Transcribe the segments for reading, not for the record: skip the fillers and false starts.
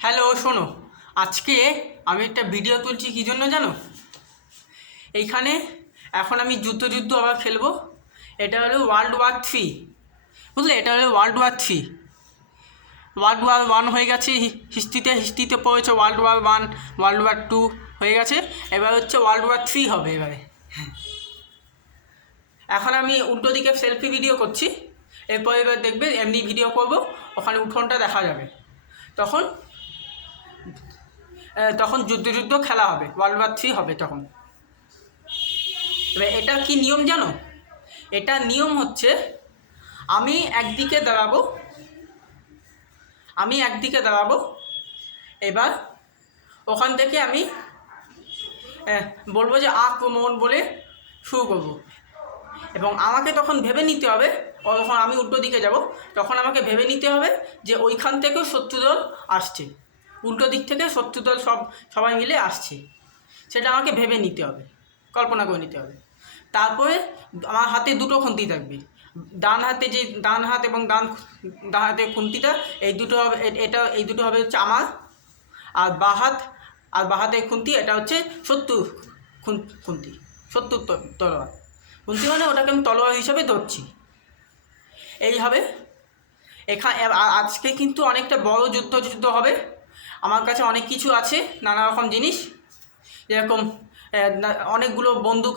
Hello, শোনো। আজকে আমি একটা ভিডিও তুলছি কী জন্য জানো? এইখানে এখন আমি যুদ্ধ আবার খেলবো। এটা হলো ওয়ার্ল্ড ওয়ার 3, বুঝলে? এটা হলো ওয়ার্ল্ড ওয়ার 3। ওয়ার্ল্ড ওয়ার 1 হয়ে গেছে, হিস্ট্রিতে পড়েছে ওয়ার্ল্ড ওয়ার 1, ওয়ার্ল্ড ওয়ার 2 হয়ে গেছে। এবার হচ্ছে ওয়ার্ল্ড ওয়ার 3 হবে এবারে। এখন আমি উল্টো দিকে সেলফি ভিডিও করছি। এরপর এবার দেখবে এমনি ভিডিও করব, ওখানে উঠোনটা দেখা যাবে। তখন তখন যুদ্ধ খেলা হবে, ওয়ার্ল্ড ওয়ার 3 হবে তখন। এবার এটা কি নিয়ম জানো? এটা নিয়ম হচ্ছে আমি একদিকে দাঁড়াবো। এবার ওখান থেকে আমি বলবো যে আক্রমণ বলে শুরু করব। এবং আমাকে তখন ভেবে নিতে হবে, যখন আমি উল্টো দিকে যাব তখন আমাকে ভেবে নিতে হবে যে ওইখান থেকেও শত্রুদল আসছে, উল্টো দিক থেকে শত্রুদল সবাই মিলে আসছে। সেটা আমাকে ভেবে নিতে হবে, কল্পনা করে নিতে হবে। তারপরে আমার হাতে দুটো খুন্তি থাকবে। ডান হাত এবং ডান হাতের খুন্তিটা এই দুটো হবে, এই দুটো হবে হচ্ছে আমার। আর বাঁ হাতের খুন্তি এটা হচ্ছে শত্রুর খুন্তি, শত্রুর তলোয়ার। খুন্তি মানে ওটাকে আমি তলোয়ার হিসাবে ধরছি। এই হবে। আজকে কিন্তু অনেকটা বড় যুদ্ধ হবে। আমার কাছে অনেক কিছু আছে, নানা রকম জিনিস, যেরকম অনেকগুলো বন্দুক,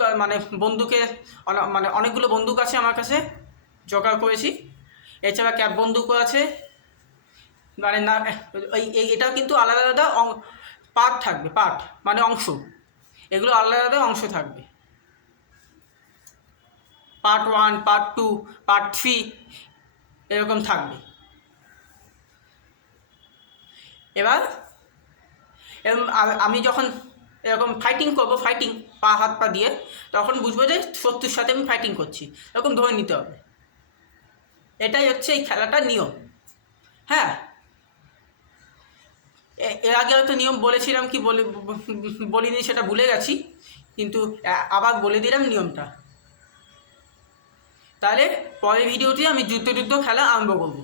অনেকগুলো বন্দুক আছে আমার কাছে, জোগাড় করেছি। এছাড়া ক্যাপ বন্দুকও আছে। এটাও কিন্তু আলাদা আলাদা পার্ট থাকবে, মানে অংশ। এগুলো আলাদা আলাদা অংশ থাকবে, পার্ট 1, পার্ট 2, পার্ট 3 এরকম থাকবে। এবার আমি যখন এরকম ফাইটিং করবো, হাত পা দিয়ে, তখন বুঝবো যে শত্রুর সাথে আমি ফাইটিং করছি, এরকম ধরে নিতে হবে। এটাই হচ্ছে এই খেলাটার নিয়ম। হ্যাঁ, এর আগে হয়তো নিয়ম বলেছিলাম কি বলিনি সেটা ভুলে গেছি, কিন্তু আবার বলে দিলাম নিয়মটা। তাহলে পরের ভিডিওতে আমি যুদ্ধ খেলা আরম্ভ করবো।